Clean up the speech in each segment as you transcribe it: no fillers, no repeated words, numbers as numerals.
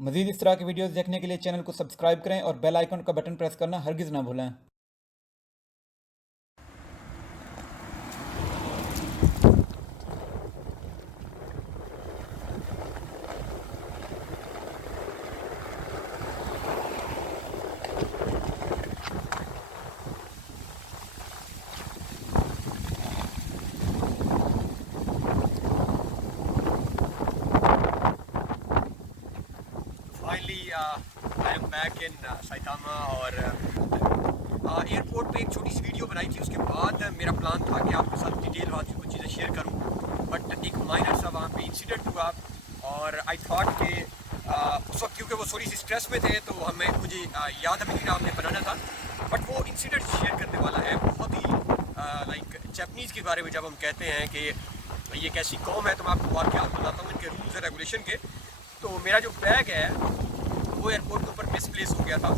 मज़ीद इस तरह की वीडियोस देखने के लिए चैनल को सब्सक्राइब करें और बेल आइकन का बटन प्रेस करना हरगिज़ ना भूलें। Finally I am back in Saitama और एयरपोर्ट पे एक छोटी सी वीडियो बनाई थी। उसके बाद मेरा प्लान था कि आपके साथ डिटेल बात कुछ चीज़ें शेयर करूं, बट एक माइनर सा वहाँ पे इंसिडेंट हुआ और आई थॉट कि उस वक्त क्योंकि वो थोड़ी सी स्ट्रेस में थे तो मुझे याद हमें आपने बनाना था, बट वो इंसिडेंट शेयर करने वाला है बहुत ही लाइक जापानीज़ के बारे में। जब हम कहते हैं कि ये एक ऐसी कौम है तो मैं आपको वाक़यात बताता हूँ इनके रूल्स एंड रेगुलेशन के। तो मेरा जो बैग है वो एयरपोर्ट के ऊपर मिसप्लेस हो गया था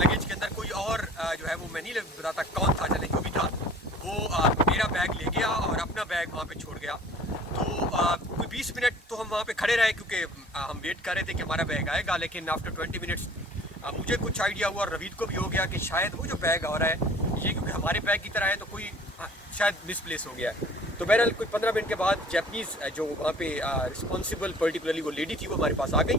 लगेज के अंदर। कोई और जो है वो मैं नहीं बताता कौन था, चले जो भी था वो मेरा बैग ले गया और अपना बैग वहाँ पे छोड़ गया। तो कोई 20 मिनट तो हम वहाँ पे खड़े रहे क्योंकि हम वेट कर रहे थे कि हमारा बैग आएगा, लेकिन आफ्टर 20 मिनट्स मुझे कुछ आइडिया हुआ और रवीद को भी हो गया कि शायद वो जो बैग आ रहा है ये क्योंकि हमारे बैग की तरह है तो कोई शायद मिसप्लेस हो गया है। तो बहरहाल कोई 15 मिनट के बाद जापानीज़ जो वहाँ पे रिस्पॉन्सिबल पर्टिकुलरली वो लेडी थी वो हमारे पास आ गई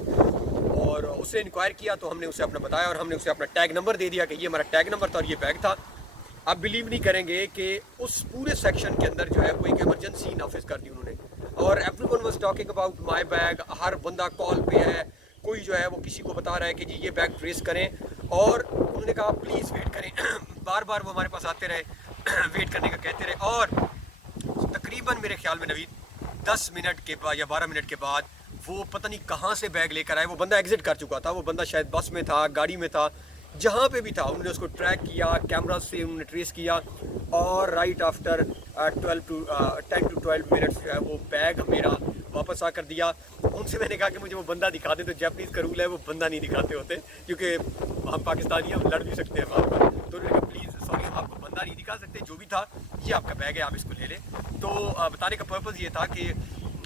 और उसने इंक्वायर किया। तो हमने उसे अपना बताया और हमने उसे अपना टैग नंबर दे दिया कि ये हमारा टैग नंबर था और ये बैग था। आप बिलीव नहीं करेंगे कि उस पूरे सेक्शन के अंदर जो है वो एक इमरजेंसी नाफिज कर दी उन्होंने और everyone was talking about my bag. हर बंदा कॉल पे है, कोई जो है वो किसी को बता रहा है कि जी ये बैग ट्रेस करें और उन्होंने कहा प्लीज़ वेट करें। बार बार वो हमारे पास आते रहे वेट करने का कहते रहे और तकरीबन मेरे ख्याल में नवीद 10 मिनट के बाद या 12 मिनट के बाद वो पता नहीं कहाँ से बैग लेकर आए। वो बंदा एग्जिट कर चुका था, वो बंदा शायद बस में था, गाड़ी में था, जहाँ पे भी था उन्होंने उसको ट्रैक किया, कैमरा से उन्होंने ट्रेस किया और राइट आफ्टर 10 to 12 मिनट्स जो है वो बैग मेरा वापस आकर दिया। उनसे मैंने कहा कि मुझे वो बंदा दिखा दे, तो जापानीज़ का रूल है वो बंदा नहीं दिखाते होते क्योंकि हम पाकिस्तानी हम लड़ भी सकते हैं वहाँ पर। तो उन्होंने कहा प्लीज़ सॉरी हम आपको बंदा नहीं दिखा सकते, जो भी था ये आपका बैग है, आप इसको ले लें। तो बताने का पर्पज़ ये था कि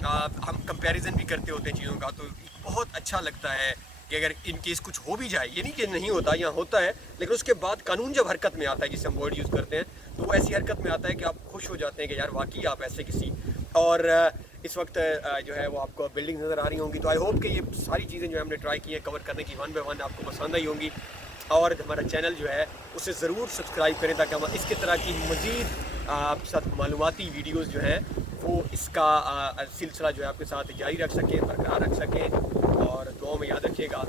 हम कंपैरिजन भी करते होते हैं चीज़ों का, तो बहुत अच्छा लगता है कि अगर इन केस कुछ हो भी जाए, ये नहीं कि नहीं होता, यहाँ होता है, लेकिन उसके बाद कानून जब हरकत में आता है, जिसे हम वर्ड यूज़ करते हैं, तो वो ऐसी हरकत में आता है कि आप खुश हो जाते हैं कि यार वाकई आप ऐसे किसी और इस वक्त जो है वो आपको बिल्डिंग नज़र आ रही होंगी। तो आई होप कि ये सारी चीज़ें जो हमने ट्राई की हैं कवर करने की 1 बाय 1 आपको पसंद आई होंगी और हमारा चैनल जो है उसे ज़रूर सब्सक्राइब करें ताकि हम इसके तरह की मज़ीद आप साथ मालूमाती वीडियोज़ जो हैं वो इसका सिलसिला जो है आपके साथ जारी रख सकें, बरकरार रख सकें और दुआ में याद रखिएगा।